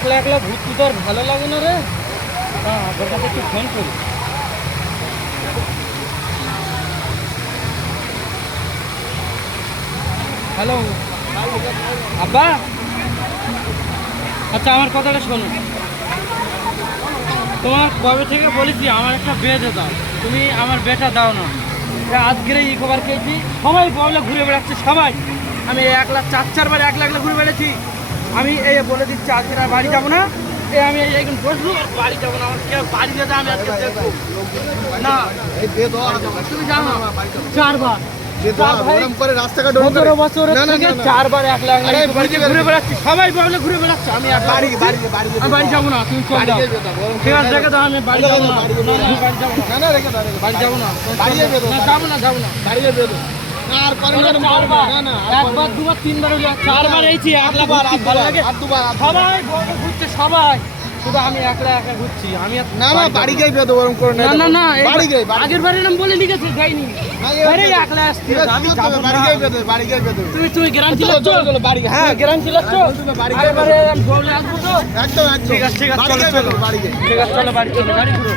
একলা একলা ঘুরতে তো আর ভালো লাগে না রে। হ্যাঁ, তোর কাছে একটু ফোন করি। হ্যালো আব্বা, আচ্ছা আমার কথাটা শোনো। তোমার কবে থেকে বলেছি আমার একটা বেডে দাও, তুমি আমার বেটা দাও না। আজকের ইকোবার খেয়েছি, সবাই বলে ঘুরে বেড়াচ্ছে সবাই। আমি 1,04,4বার 1,00,000 ঘুরে বেড়েছি। আমি এই বলে দিচ্ছি আজকে আর বাড়ি যাবো না। আমি এখন বসবো, বাড়ি যাবো না। আমার কেউ বাড়ি যেতে আমি আজকে দেখবো না। তুমি জানো 4বার 15 বছর থেকে 4বার 1,00,000 ঘুরে বেড়াচ্ছি, সবাই বলে ঘুরে বেড়াচ্ছে। আমি বাড়ি যাবো না, তুমি চল যাও। ঠিক আছে রেখে দাও, আমি বাড়ি যাবো না। বাড়ি যাবো না, যাবো না। একবার দুবার তিনবার 4বার এইছি। সবাই ঘুরছে, সবাই, শুধু আমি একলা একা ঘুরছি। আমি বাড়ি যাই বেদ ওরকম করে না আগের বারে নাম বলে লিখেছে যাইনি। আরে একলা আসছি তুমি গ্রাম ছিল তো বাড়ি। হ্যাঁ গ্রাম ছিল তো আরে বারে আমি বলে আসবো তো। একদম ঠিক আছে চলো বাড়ি চলো, গাড়ি ঘুরো।